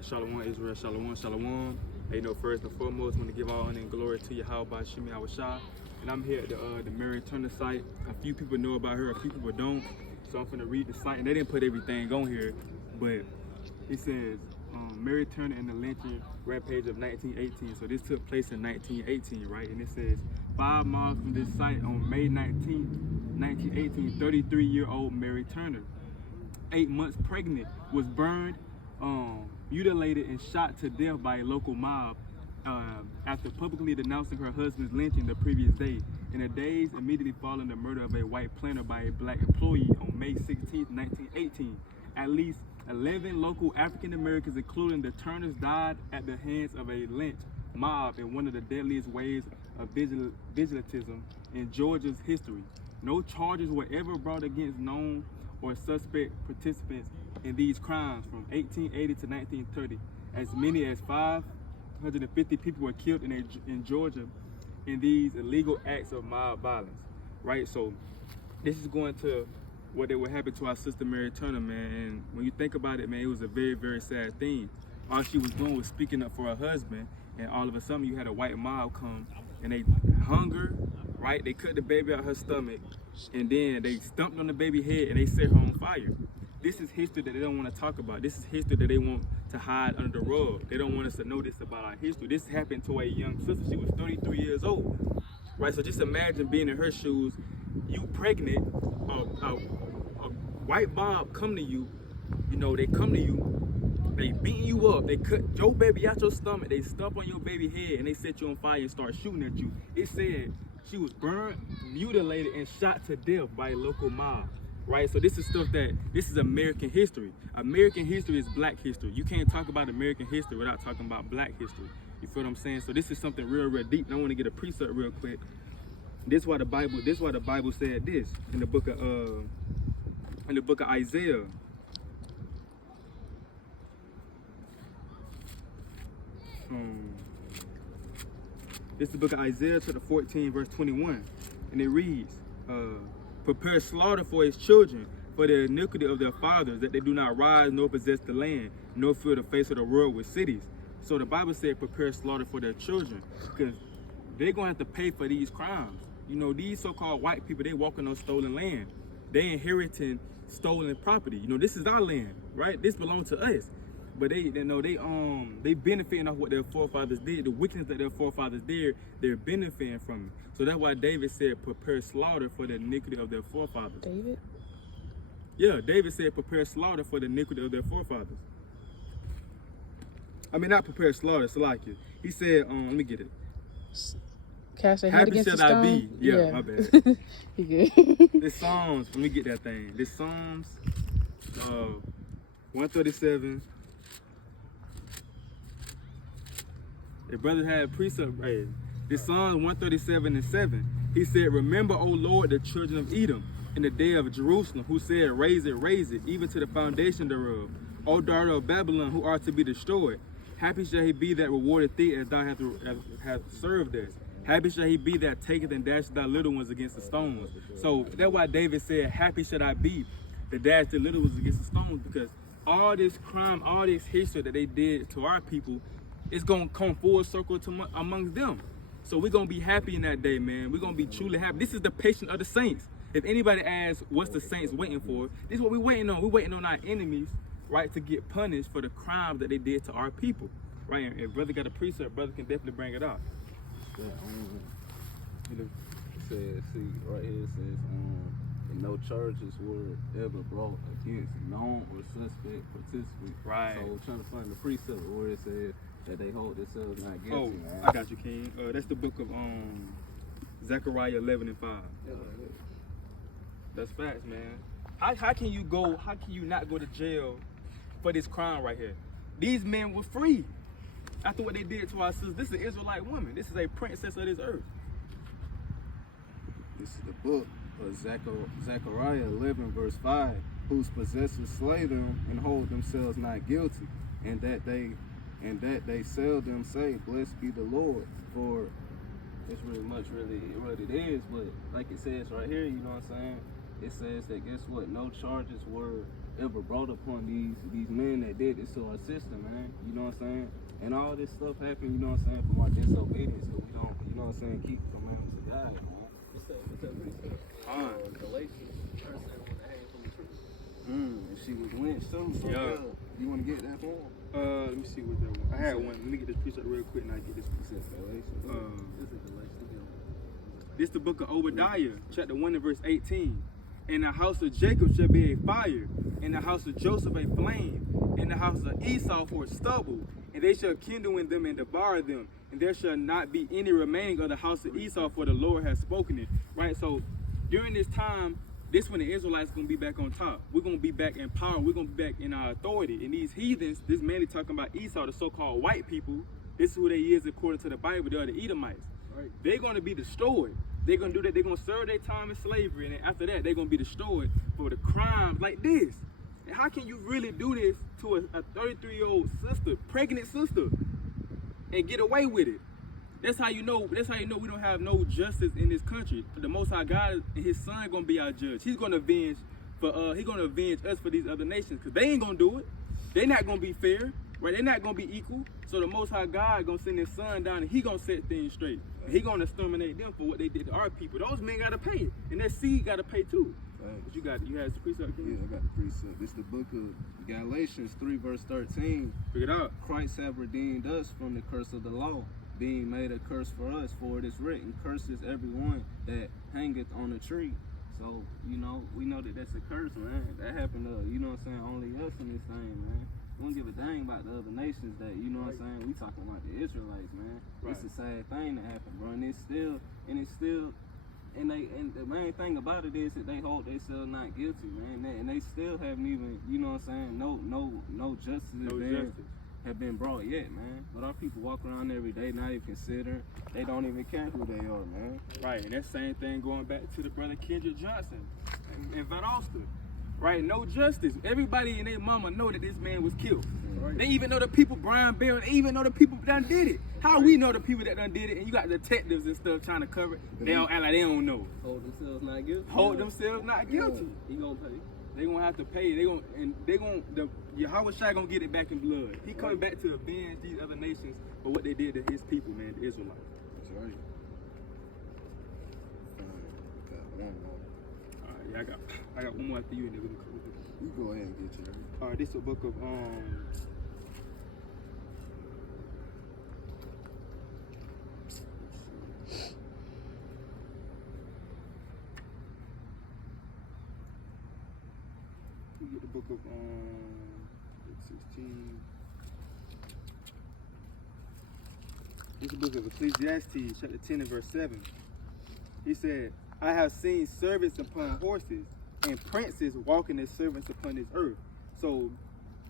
right, Shalom Israel, Shalom, Shalom. Hey, you know, first and foremost, I want to give all honor and glory to Yahweh Shemi Awashai. And I'm here at the Mary Turner site. A few people know about her, a few people don't. So I'm finna read the site, and they didn't put everything on here, but it says Mary Turner and the lynching rampage of 1918. So this took place in 1918, right? And it says 5 miles from this site on May 19, 1918, 33-year-old Mary Turner, 8 months pregnant, was burned, mutilated, and shot to death by a local mob after publicly denouncing her husband's lynching the previous day. In the days immediately following the murder of a white planter by a black employee on May 16, 1918, at least 11 local African Americans, including the Turners, died at the hands of a lynch mob in one of the deadliest waves of vigilantism in Georgia's history. No charges were ever brought against known or suspect participants in these crimes from 1880 to 1930. As many as 550 people were killed in Georgia in these illegal acts of mob violence, right? So this is going to what would happen to our sister Mary Turner, man. And when you think about it, man, it was a very, very sad thing. All she was doing was speaking up for her husband, and all of a sudden you had a white mob come and they hung her, right? They cut the baby out her stomach, and then they stumped on the baby head and they set her on fire. This is history that they don't want to talk about. This is history that they want to hide under the rug. They don't want us to know this about our history. This happened to a young sister. She was 33 years old, right? So just imagine being in her shoes, you pregnant, a white mob come to you, you know, they come to you, they beating you up, they cut your baby out your stomach, they stomp on your baby head, and they set you on fire and start shooting at you. It said she was burned, mutilated, and shot to death by a local mob. Right, so this is stuff this is American history. American history is black history. You can't talk about American history without talking about black history. You feel what I'm saying? So this is something real, real deep. And I want to get a precept real quick. This is why the Bible said this in the book of Isaiah. This is the book of Isaiah, chapter 14, verse 21, and it reads, prepare slaughter for his children, for the iniquity of their fathers, that they do not rise nor possess the land, nor fill the face of the world with cities. So the Bible said prepare slaughter for their children, because they're going to have to pay for these crimes. You know, these so-called white people, they walking on stolen land. They inheriting stolen property. You know, this is our land, right? This belongs to us. But they benefiting off what their forefathers did. The wickedness that their forefathers did, they're benefiting from it. So that's why David said, prepare slaughter for the iniquity of their forefathers. David? Yeah, David said, prepare slaughter for the iniquity of their forefathers. I mean, not prepare slaughter, Salakia. He said, let me get it. Cast their head Happy against the shall I stone? be. Yeah, my bad. You good. This Psalms, let me get that thing. This Psalms 137. The brother had a precept. Hey, this Psalms 137 and 7. He said, remember, O Lord, the children of Edom, in the day of Jerusalem, who said, raise it, even to the foundation thereof. O daughter of Babylon, who are to be destroyed. Happy shall he be that rewardeth thee as thou hast served us. Happy shall he be that taketh and dasheth thy little ones against the stones. So that's why David said, happy should I be that dash the little ones against the stones, because all this crime, all this history that they did to our people, it's going to come full circle to amongst them. So we're going to be happy in that day, man. We're going to be truly happy. This is the patience of the saints. If anybody asks, what's the saints waiting for? This is what we're waiting on. We're waiting on our enemies, right, to get punished for the crimes that they did to our people, right? And if brother got a precept, brother can definitely bring it out. It says, see, right here it says, and no charges were ever brought against known or suspect participant. Right. So I'm trying to find the precept where it says that they hold themselves not guilty. Oh, man. I got you, King. That's the book of Zechariah 11 and 5. That's facts, man. How can you not go to jail for this crime right here? These men were free after what they did to our sisters. This is an Israelite woman. This is a princess of this earth. This is the book of Zechariah 11 verse 5, whose possessors slay them and hold themselves not guilty, and that they seldom say, blessed be the Lord. For it's really much what it is, but like it says right here, you know what I'm saying? It says that, guess what, no charges were ever brought upon these men that did this to our sister, man. You know what I'm saying? And all this stuff happened, you know what I'm saying, from our disobedience. So we don't, you know what I'm saying, keep the commandments of God, man. Galatians, first said when they hang from the tree. And she was lynched too. So Yeah. You want to get that for him? Let me see what that one. I had one. Let me get this precept real quick and I get this precept. Galatians. This is Galatians. This the book of Obadiah, chapter 1 and verse 18. In the house of Jacob shall be a fire, in the house of Joseph a flame, in the house of Esau for stubble, and they shall kindle in them and devour them, and there shall not be any remaining of the house of Esau, for the Lord has spoken it. Right? So during this time, this when the Israelites gonna be back on top. We're gonna be back in power. We're gonna be back in our authority. And these heathens, this man is talking about Esau, the so-called white people. This is who they is according to the Bible. They are the Edomites. Right. They're gonna be destroyed. They're gonna do that. They're gonna serve their time in slavery, and then after that, they're gonna be destroyed for the crimes like this. And how can you really do this to a 33-year-old sister, pregnant sister, and get away with it? That's how you know. That's how you know we don't have no justice in this country. The Most High God and His Son gonna be our judge. He's gonna avenge He's gonna avenge us for these other nations, because they ain't gonna do it. They're not gonna be fair, right? They're not gonna be equal. So the Most High God gonna send His Son down, and He gonna set things straight. And He gonna exterminate them for what they did to our people. Those men gotta pay it, and their seed gotta pay too. But you had the precept. Yeah, I got the precept. This the book of Galatians 3 verse 13. Figure it out. Christ have redeemed us from the curse of the law, being made a curse for us, for it is written, curses everyone that hangeth on a tree. So, you know, we know that that's a curse, man. That happened to, you know what I'm saying, only us in this thing, man. We don't give a dang about the other nations that, you know what I'm saying, we talking about the Israelites, man. Right. It's a sad thing that happened, bro. And it's still, and the main thing about it is that they hold themselves not guilty, man. And they still haven't even, you know what I'm saying, no justice have been brought yet, man. But our people walk around every day, not even considering. They don't even care who they are, man. Right, and that same thing going back to the brother Kendrick Johnson and Valdosta. Right, no justice. Everybody and their mama know that this man was killed. Right. They even know the people, Brian Bell, they even know the people that done did it. How we know the people that done did it, and you got detectives and stuff trying to cover it. They don't act like they don't know. Hold themselves not guilty. Hold themselves not guilty. He gonna pay. They gonna have to pay. Yahweh Shai gonna get it back in blood. He coming back to avenge these other nations for what they did to his people, man, the Israelites. That's right. Got one more. All right, yeah, I got one more after you, and then we can close it. You go ahead and get yours. All right, this is a book of we get the book of 16. This is the book of Ecclesiastes, chapter 10 and verse 7. He said, I have seen servants upon horses and princes walking as servants upon this earth. So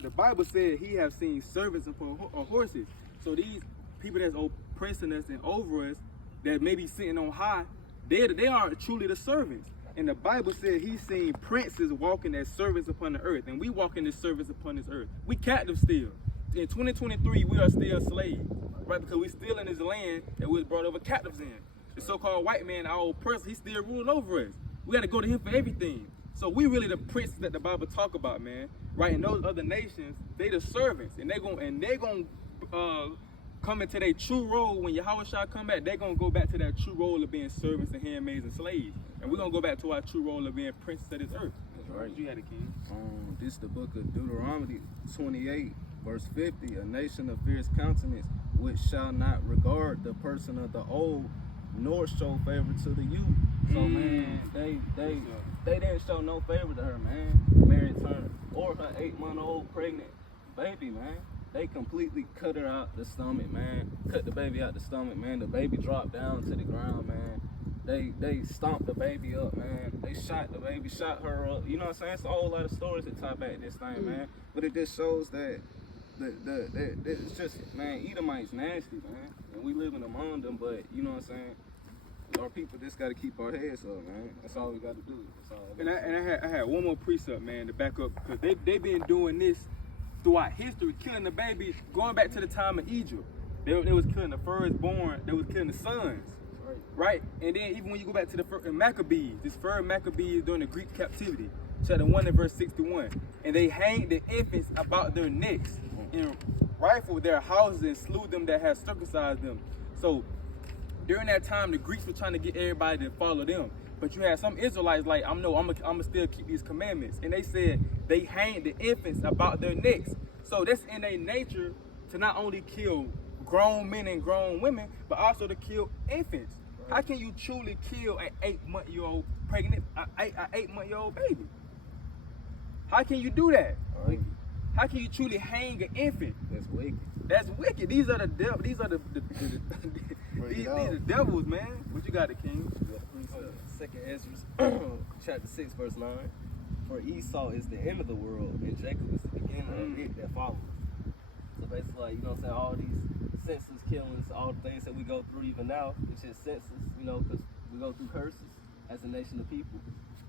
the Bible said he have seen servants upon horses. So these people that's oppressing us and over us, that may be sitting on high, they are truly the servants. And the Bible said he's seen princes walking as servants upon the earth. And we walking as servants upon this earth. We captive still. In 2023, we are still slaves, right? Because we still in this land that we was brought over captives in. The so-called white man, our oppressor, he's still ruling over us. We got to go to him for everything. So we really the princes that the Bible talk about, man. Right? And those other nations, they the servants. And they're going to come into their true role. When Yahweh Shai come back, they're going to go back to that true role of being servants and handmaids and slaves. And we're going to go back to our true role of being princes of this earth. That's right. You had a king. This is the book of Deuteronomy 28, verse 50. A nation of fierce countenance, which shall not regard the person of the old, nor show favor to the youth. So man, they didn't show no favor to her, man. Mary Turner or her 8-month-old pregnant baby, man. They completely cut her out the stomach, man. Cut the baby out the stomach, man. The baby dropped down to the ground, man. They stomped the baby up, man. They shot the baby, shot her up. You know what I'm saying? It's a whole lot of stories that tie back this thing, man. But it just shows that it's just, man, Edomites nasty, man. And we living among them, but you know what I'm saying? Our people just got to keep our heads up, man. That's all we got to do. That's all. And I had one more precept, man, to back up, because they been doing this throughout history, killing the babies, going back to the time of Egypt. They was killing the firstborn, they was killing the sons, right? And then even when you go back to the Maccabees, this first Maccabees during the Greek captivity, chapter 1 and verse 61. And they hanged the infants about their necks and rifled their houses and slew them that had circumcised them. So during that time, the Greeks were trying to get everybody to follow them. But you had some Israelites like, I'm gonna still keep these commandments. And they said they hanged the infants about their necks. So that's in their nature to not only kill grown men and grown women, but also to kill infants. How can you truly kill an 8-month-old pregnant, an 8-month-old baby? How can you do that? Wicked. How can you truly hang an infant? That's wicked. That's wicked. These are the devil. These are these are devils, man. What you got, the king? Second Ezra, chapter 6, verse 9. For Esau is the end of the world, and Jacob is the beginning of it that follows. So basically, like, you know what I'm saying, all these senseless killings, all the things that we go through even now, it's just senseless, you know, because we go through curses as a nation of people.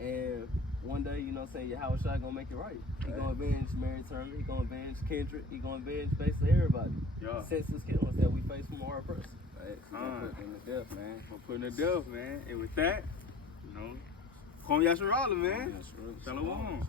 And one day, you know what I'm saying, Yahweh Shai gonna make it right. He gonna avenge Mary Turner, he gonna avenge Kendrick, he gonna avenge basically everybody. Yeah. Senseless killings that we face from our oppressors. In the death, man. I'm putting the death, man. And with that, you know, Kwame Yasharala, man. Shalom.